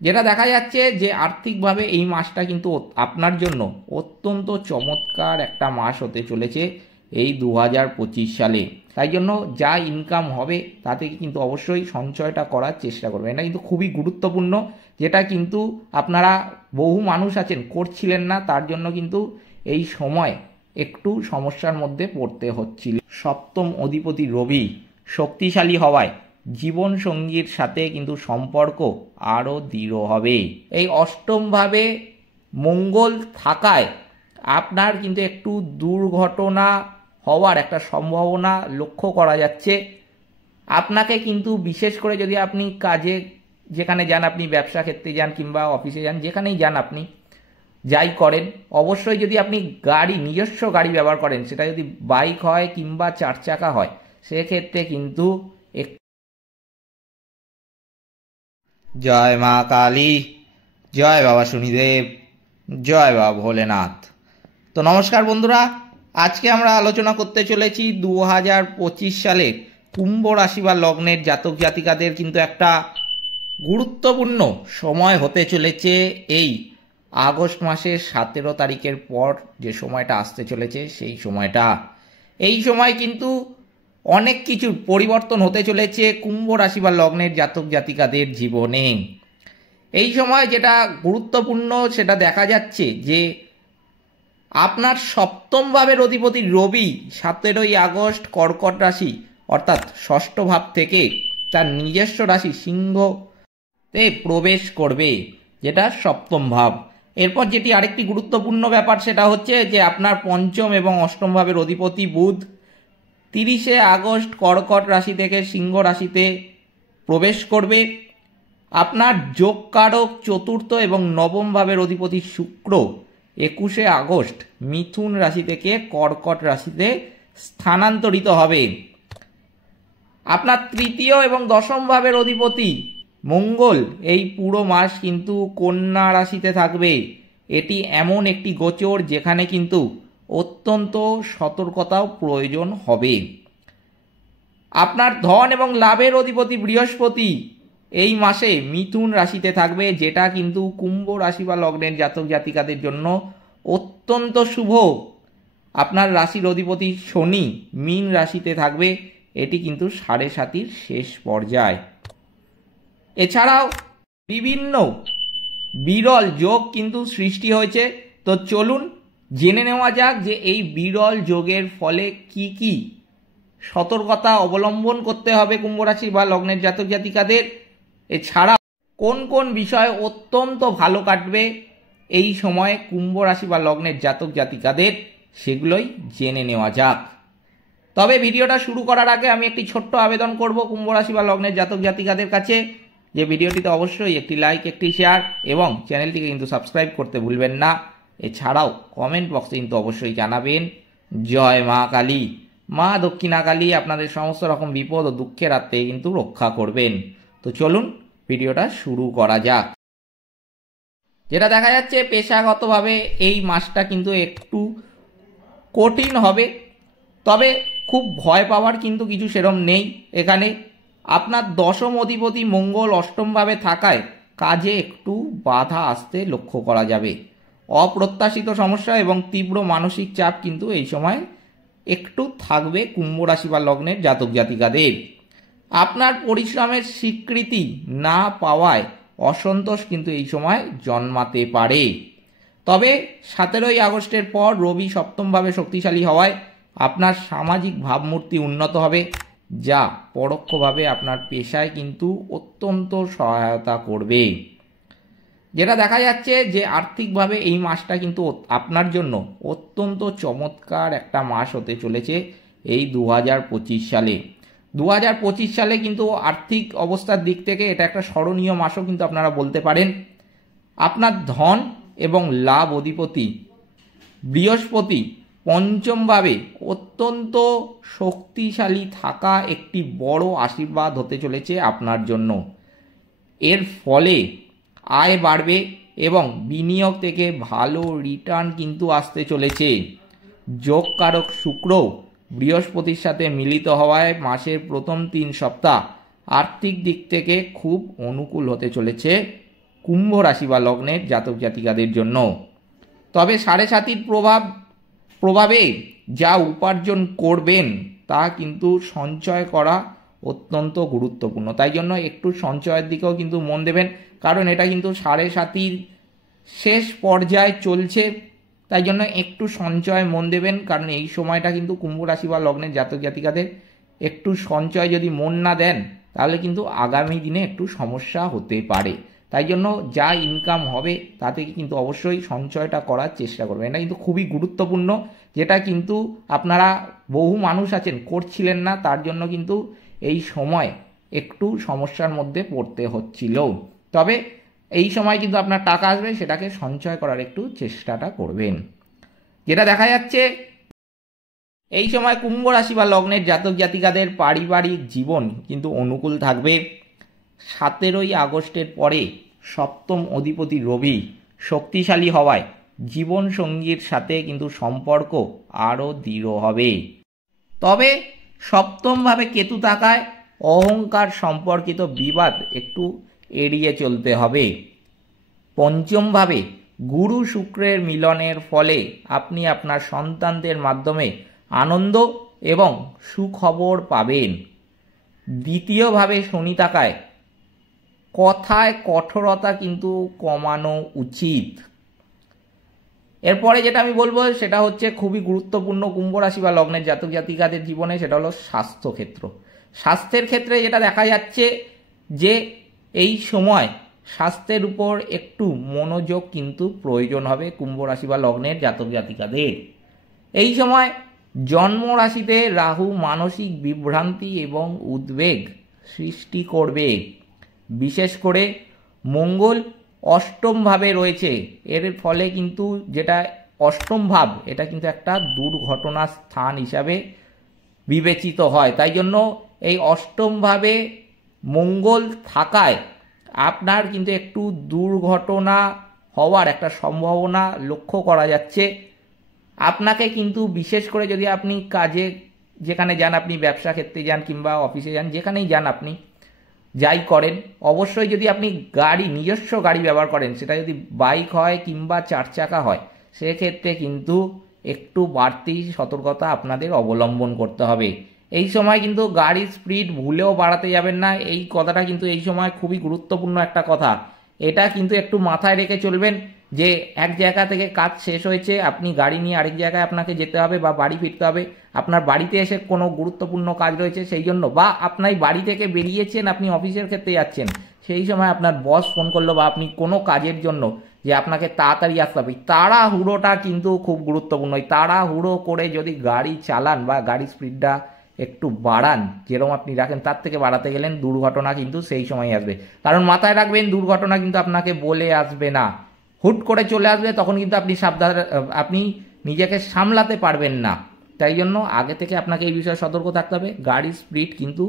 যেটা দেখা যাচ্ছে যে আর্থিকভাবে এই মাসটা কিন্তু আপনার জন্য অত্যন্ত চমৎকার একটা মাস হতে চলেছে এই 2025 সালে। তাই জন্য যা ইনকাম হবে তাতে কিন্তু অবশ্যই সঞ্চয়টা করার চেষ্টা করবেন। এটা কিন্তু খুবই গুরুত্বপূর্ণ, যেটা কিন্তু আপনারা বহু মানুষ আছেন করছিলেন না, তার জন্য কিন্তু এই সময় একটু সমস্যার মধ্যে পড়তে হচ্ছিল। সপ্তম অধিপতি রবি শক্তিশালী হওয়ায় জীবন সঙ্গীর সাথে কিন্তু সম্পর্ক আরও দৃঢ় হবে। এই অষ্টমভাবে মঙ্গল থাকায় আপনার কিন্তু একটু দুর্ঘটনা হওয়ার একটা সম্ভাবনা লক্ষ্য করা যাচ্ছে। আপনাকে কিন্তু বিশেষ করে যদি আপনি কাজে যেখানে যান, আপনি ব্যবসা ক্ষেত্রে যান কিংবা অফিসে যান, যেখানেই যান আপনি যাই করেন, অবশ্যই যদি আপনি নিজস্ব গাড়ি ব্যবহার করেন, সেটা যদি বাইক হয় কিংবা 4 চাকা হয়, সেক্ষেত্রে কিন্তু জয় মা কালী, জয় বাবা শনিদেব, জয় বাবা ভোলেনাথ। তো নমস্কার বন্ধুরা, আজকে আমরা আলোচনা করতে চলেছি 2025 সালে কুম্ভ রাশি বা লগ্নের জাতক জাতিকাদের কিন্তু একটা গুরুত্বপূর্ণ সময় হতে চলেছে। এই আগস্ট মাসের 17 তারিখের পর যে সময়টা আসতে চলেছে, সেই সময়টা, এই সময় কিন্তু অনেক কিছুর পরিবর্তন হতে চলেছে কুম্ভ রাশি বা লগ্নের জাতক জাতিকাদের জীবনে। এই সময় যেটা গুরুত্বপূর্ণ সেটা দেখা যাচ্ছে যে আপনার সপ্তম ভাবের অধিপতি রবি 17ই আগস্ট কর্কট রাশি অর্থাৎ ষষ্ঠ ভাব থেকে তার নিজস্ব রাশি সিংহতে প্রবেশ করবে, যেটা সপ্তম ভাব। এরপর যেটি আরেকটি গুরুত্বপূর্ণ ব্যাপার সেটা হচ্ছে যে আপনার পঞ্চম এবং অষ্টম ভাবের অধিপতি বুধ 30শে আগস্ট কর্কট রাশি থেকে সিংহ রাশিতে প্রবেশ করবে। আপনার যোগকারক চতুর্থ এবং নবম ভাবের অধিপতি শুক্র 21শে আগস্ট মিথুন রাশি থেকে কর্কট রাশিতে স্থানান্তরিত হবে। আপনার তৃতীয় এবং দশম ভাবের অধিপতি মঙ্গল এই পুরো মাস কিন্তু কন্যা রাশিতে থাকবে। এটি এমন একটি গোচর যেখানে কিন্তু অত্যন্ত সতর্কতাও প্রয়োজন হবে। আপনার ধন এবং লাভের অধিপতি বৃহস্পতি এই মাসে মিথুন রাশিতে থাকবে, যেটা কিন্তু কুম্ভ রাশি বা লগ্নের জাতক জাতিকাদের জন্য অত্যন্ত শুভ। আপনার রাশির অধিপতি শনি মীন রাশিতে থাকবে, এটি কিন্তু 7.5 শেষ পর্যায়। এছাড়াও বিভিন্ন বিরল যোগ কিন্তু সৃষ্টি হয়েছে। তো চলুন জেনে নেওয়া যাক যে এই বিরল যোগের ফলে কি কি সতর্কতা অবলম্বন করতে হবে কুম্ভ রাশি বা লগ্নের জাতক জাতিকাদের। এছাড়া কোন কোন বিষয় অত্যন্ত ভালো কাটবে এই সময় কুম্ভ রাশি বা লগ্নের জাতক জাতিকাদের, সেগুলোই জেনে নেওয়া যাক। তবে ভিডিওটা শুরু করার আগে আমি একটি ছোট্ট আবেদন করব কুম্ভ রাশি বা লগ্নের জাতক জাতিকাদের কাছে, যে ভিডিওটিতে অবশ্যই একটি লাইক, একটি শেয়ার এবং চ্যানেলটিকে কিন্তু সাবস্ক্রাইব করতে ভুলবেন না। এছাড়াও কমেন্ট বক্সে কিন্তু অবশ্যই জানাবেন জয় মা কালী, মা দক্ষিণা কালী আপনাদের সমস্ত রকম বিপদ ও দুঃখের হাত থেকে কিন্তু রক্ষা করবেন। তো চলুন ভিডিওটা শুরু করা যাক। যেটা দেখা যাচ্ছে পেশাগতভাবে এই মাসটা কিন্তু একটু কঠিন হবে, তবে খুব ভয় পাওয়ার কিন্তু কিছু সেরম নেই। এখানে আপনার দশম অধিপতি মঙ্গল অষ্টমভাবে থাকায় কাজে একটু বাধা আসতে লক্ষ্য করা যাবে। অপ্রত্যাশিত সমস্যা এবং তীব্র মানসিক চাপ কিন্তু এই সময় একটু থাকবে কুম্ভ রাশি বা লগ্নের জাতক জাতিকাদের। আপনার পরিশ্রমের স্বীকৃতি না পাওয়ায় অসন্তোষ কিন্তু এই সময় জন্মাতে পারে। তবে 17ই আগস্টের পর রবি সপ্তমভাবে শক্তিশালী হওয়ায় আপনার সামাজিক ভাবমূর্তি উন্নত হবে, যা পরোক্ষভাবে আপনার পেশায় কিন্তু অত্যন্ত সহায়তা করবে। যেটা দেখা যাচ্ছে যে আর্থিকভাবে এই মাসটা কিন্তু আপনার জন্য অত্যন্ত চমৎকার একটা মাস হতে চলেছে এই 2025 সালে। 2025 সালে কিন্তু আর্থিক অবস্থার দিক থেকে এটা একটা স্মরণীয় মাসও কিন্তু আপনারা বলতে পারেন। আপনার ধন এবং লাভ অধিপতি বৃহস্পতি পঞ্চমভাবে অত্যন্ত শক্তিশালী থাকা একটি বড় আশীর্বাদ হতে চলেছে আপনার জন্য। এর ফলে আয় বাড়বে এবং বিনিয়োগ থেকে ভালো রিটার্ন কিন্তু আসতে চলেছে। যোগকারক শুক্র বৃহস্পতির সাথে মিলিত হওয়ায় মাসের প্রথম 3 সপ্তাহ আর্থিক দিক থেকে খুব অনুকূল হতে চলেছে কুম্ভ রাশি বা লগ্নের জাতক জাতিকাদের জন্য। তবে 7.5 প্রভাবে যা উপার্জন করবেন তা কিন্তু সঞ্চয় করা অত্যন্ত গুরুত্বপূর্ণ। তাই জন্য একটু সঞ্চয়ের দিকেও কিন্তু মন দেবেন, কারণ এটা কিন্তু 7.5 শেষ পর্যায়ে চলছে। তাই জন্য একটু সঞ্চয় মন দেবেন, কারণ এই সময়টা কিন্তু কুম্ভ রাশি বা লগ্নের জাতক জাতিকাদের একটু সঞ্চয় যদি মন না দেন তাহলে কিন্তু আগামী দিনে একটু সমস্যা হতে পারে। তাই জন্য যা ইনকাম হবে তা থেকে কিন্তু অবশ্যই সঞ্চয়টা করার চেষ্টা করবেন। এটা কিন্তু খুবই গুরুত্বপূর্ণ, যেটা কিন্তু আপনারা বহু মানুষ আছেন করছিলেন না, তার জন্য কিন্তু এই সময় একটু সমস্যার মধ্যে পড়তে হচ্ছিল। তবে এই সময় কিন্তু আপনার টাকা আসবে, সেটাকে সঞ্চয় করার একটু চেষ্টাটা করবেন। যেটা দেখা যাচ্ছে এই সময় কুম্ভ রাশি বা লগ্নের জাতক জাতিকাদের পারিবারিক জীবন কিন্তু অনুকূল থাকবে। 17ই আগস্টের পরে সপ্তম অধিপতি রবি শক্তিশালী হওয়ায় জীবন সঙ্গীর সাথে কিন্তু সম্পর্ক আরও দৃঢ় হবে। তবে সপ্তমভাবে কেতু থাকায় অহংকার সম্পর্কিত বিবাদ একটু এড়িয়ে চলতে হবে। পঞ্চমভাবে গুরু শুক্রের মিলনের ফলে আপনি আপনার সন্তানদের মাধ্যমে আনন্দ এবং সুখবর পাবেন। দ্বিতীয়ভাবে শনি থাকায় কথায় কঠোরতা কিন্তু কমানো উচিত। এরপরে যেটা আমি বলবো সেটা হচ্ছে খুবই গুরুত্বপূর্ণ কুম্ভ রাশি বা লগ্নের জাতক জাতিকাদের জীবনে, সেটা হলো স্বাস্থ্যক্ষেত্র। স্বাস্থ্যের ক্ষেত্রে যেটা দেখা যাচ্ছে যে এই সময় স্বাস্থ্যের উপর একটু মনোযোগ কিন্তু প্রয়োজন হবে কুম্ভ রাশি বা লগ্নের জাতক জাতিকাদের। এই সময় জন্ম রাশিতে রাহু মানসিক বিভ্রান্তি এবং উদ্বেগ সৃষ্টি করবে। বিশেষ করে মঙ্গল অষ্টম ভাবে রয়েছে, এর ফলে কিন্তু যেটা অষ্টম ভাব এটা কিন্তু একটা দুর্ঘটনার স্থান হিসাবে বিবেচিত হয়। তাই জন্য এই অষ্টম ভাবে মঙ্গল থাকায় আপনার কিন্তু একটু দুর্ঘটনা হওয়ার একটা সম্ভাবনা লক্ষ্য করা যাচ্ছে। আপনাকে কিন্তু বিশেষ করে যদি আপনি কাজে যেখানে যান, আপনি ব্যবসা ক্ষেত্রে যান কিংবা অফিসে যান, যেখানেই যান আপনি যাই করেন, অবশ্যই যদি আপনি নিজস্ব গাড়ি ব্যবহার করেন, সেটা যদি বাইক হয় কিংবা 4 চাকা হয়, সেক্ষেত্রে কিন্তু একটু বাড়তি সতর্কতা আপনাদের অবলম্বন করতে হবে। এই সময় কিন্তু গাড়ির স্পিড ভুলেও বাড়াতে যাবেন না, এই কথাটা কিন্তু এই সময় খুবই গুরুত্বপূর্ণ একটা কথা। এটা কিন্তু একটু মাথায় রেখে চলবেন যে এক জায়গা থেকে কাজ শেষ হয়েছে, আপনি গাড়ি নিয়ে আরেক জায়গায় আপনাকে যেতে হবে বা বাড়ি ফিরতে হবে, আপনার বাড়িতে এসে কোনো গুরুত্বপূর্ণ কাজ রয়েছে সেই জন্য, বা আপনার বাড়ি থেকে বেরিয়েছেন আপনি অফিসের ক্ষেত্রে যাচ্ছেন, সেই সময় আপনার বস ফোন করলো বা আপনি কোনো কাজের জন্য যে আপনাকে তাড়াতাড়ি আসতে হবে, তাড়াহুড়োটা কিন্তু খুব গুরুত্বপূর্ণ। তাড়াহুড়ো করে যদি গাড়ি চালান বা গাড়ি স্পিডটা একটু বাড়ান, যেরকম আপনি রাখেন তার থেকে বাড়াতে গেলেন, দুর্ঘটনা কিন্তু সেই সময় আসবে। কারণ মাথায় রাখবেন, দুর্ঘটনা কিন্তু আপনাকে বলে আসবে না, হুট করে চলে আসবে, তখন কিন্তু আপনি নিজেকে সামলাতে পারবেন না। তাই জন্য আগে থেকে আপনাকে এই বিষয়ে সতর্ক থাকতে হবে। গাড়ির স্পিড কিন্তু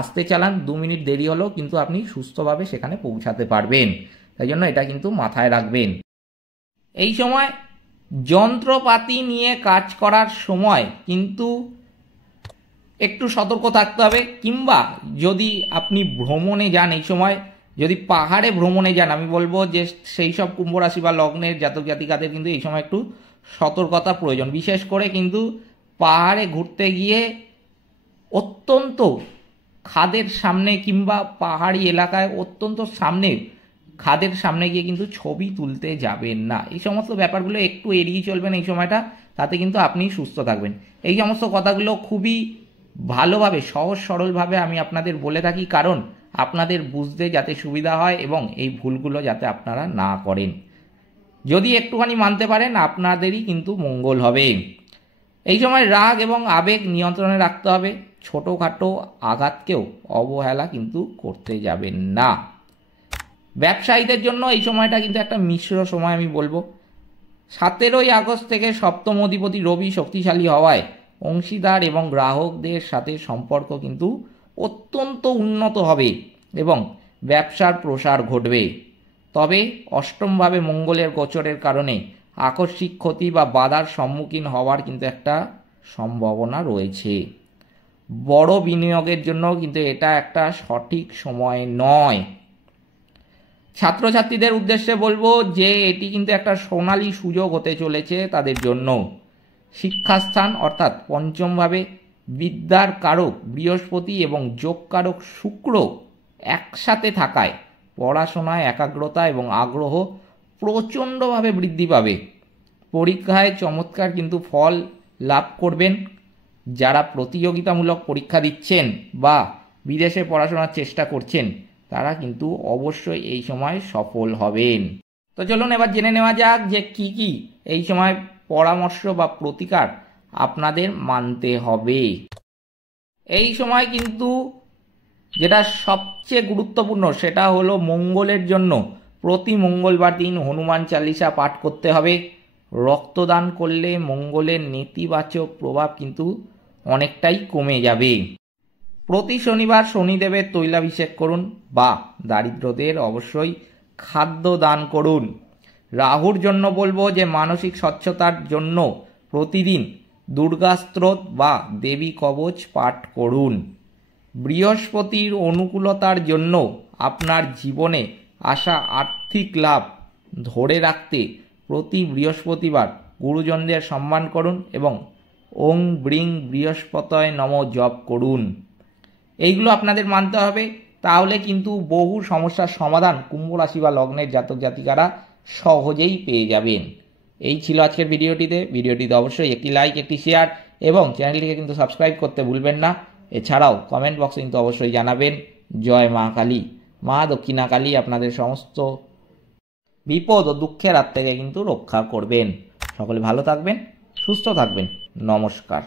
আস্তে চালান, 2 মিনিট দেরি হলেও কিন্তু আপনি সুস্থভাবে সেখানে পৌঁছাতে পারবেন। তাই জন্য এটা কিন্তু মাথায় রাখবেন। এই সময় যন্ত্রপাতি নিয়ে কাজ করার সময় কিন্তু একটু সতর্ক থাকতে হবে, কিংবা যদি আপনি ভ্রমণে যান, এই সময় যদি পাহাড়ে ভ্রমণে যান, আমি বলবো যে সেই সব কুম্ভ রাশি বা লগ্নের জাতক জাতিকাদের কিন্তু এই সময় একটু সতর্কতা প্রয়োজন। বিশেষ করে কিন্তু পাহাড়ে ঘুরতে গিয়ে অত্যন্ত খাদের সামনে কিংবা পাহাড়ি এলাকায় অত্যন্ত সামনে খাদের সামনে গিয়ে কিন্তু ছবি তুলতে যাবেন না। এই সমস্ত ব্যাপারগুলো একটু এড়িয়ে চলবেন এই সময়টা, তাতে কিন্তু আপনি সুস্থ থাকবেন। এই সমস্ত কথাগুলো খুবই ভালোভাবে সহজ সরলভাবে আমি আপনাদের বলে থাকি, কারণ আপনাদের বুঝতে যাতে সুবিধা হয় এবং এই ভুলগুলো যাতে আপনারা না করেন। যদি একটুখানি মানতে পারেন আপনাদেরই কিন্তু মঙ্গল হবে। এই সময় রাগ এবং আবেগ নিয়ন্ত্রণে রাখতে হবে, ছোটোখাটো আঘাতকেও অবহেলা কিন্তু করতে যাবেন না। ব্যবসায়ীদের জন্য এই সময়টা কিন্তু একটা মিশ্র সময় আমি বলবো। 17ই আগস্ট থেকে সপ্তম অধিপতি রবি শক্তিশালী হওয়ায় অংশীদার এবং গ্রাহকদের সাথে সম্পর্ক কিন্তু অত্যন্ত উন্নত হবে এবং ব্যবসার প্রসার ঘটবে। তবে অষ্টমভাবে মঙ্গলের গোচরের কারণে আকস্মিক ক্ষতি বা বাধার সম্মুখীন হওয়ার কিন্তু একটা সম্ভাবনা রয়েছে। বড় বিনিয়োগের জন্য কিন্তু এটা একটা সঠিক সময় নয়। ছাত্রছাত্রীদের উদ্দেশ্যে বলবো যে এটি কিন্তু একটা সোনালী সুযোগ হতে চলেছে তাদের জন্য। শিক্ষাস্থান অর্থাৎ পঞ্চমভাবে বিদ্যার কারক বৃহস্পতি এবং যোগকারক শুক্র একসাথে থাকায় পড়াশোনায় একাগ্রতা এবং আগ্রহ প্রচণ্ডভাবে বৃদ্ধি পাবে। পরীক্ষায় চমৎকার কিন্তু ফল লাভ করবেন। যারা প্রতিযোগিতামূলক পরীক্ষা দিচ্ছেন বা বিদেশে পড়াশোনার চেষ্টা করছেন তারা কিন্তু অবশ্যই এই সময় সফল হবেন। তো চলুন এবার জেনে নেওয়া যাক যে কি কি এই সময় পরামর্শ বা প্রতিকার আপনাদের মানতে হবে। এই সময় কিন্তু যেটা সবচেয়ে গুরুত্বপূর্ণ সেটা হলো মঙ্গলের জন্য প্রতি মঙ্গলবার দিন হনুমান চালিসা পাঠ করতে হবে। রক্তদান করলে মঙ্গলের নেতিবাচক প্রভাব কিন্তু অনেকটাই কমে যাবে। প্রতি শনিবার শনিদেবের তৈলাভিষেক করুন বা দারিদ্রদের অবশ্যই খাদ্য দান করুন। রাহুর জন্য বলবো যে মানসিক স্বচ্ছতার জন্য প্রতিদিন দুর্গা স্তোত্র বা দেবী কবচ পাঠ করুন। বৃহস্পতির অনুকূলতার জন্য আপনার জীবনে আসা আর্থিক লাভ ধরে রাখতে প্রতি বৃহস্পতিবার গুরুজনদের সম্মান করুন এবং ওং ব্রিং বৃহস্পতয় নম জপ করুন। এইগুলো আপনাদের মানতে হবে, তাহলে কিন্তু বহু সমস্যার সমাধান কুম্ভ রাশি বা লগ্নের জাতক জাতিকারা সহজেই পেয়ে যাবেন। এই ছিল আজকের ভিডিওটিতে অবশ্যই একটি লাইক, একটি শেয়ার এবং চ্যানেলটিকে কিন্তু সাবস্ক্রাইব করতে ভুলবেন না। এছাড়াও কমেন্ট বক্সে কিন্তু অবশ্যই জানাবেন। জয় মা কালী, মা দক্ষিণা কালী আপনাদের সমস্ত বিপদ ও দুঃখের হাত থেকে কিন্তু রক্ষা করবেন। সকলে ভালো থাকবেন, সুস্থ থাকবেন। নমস্কার।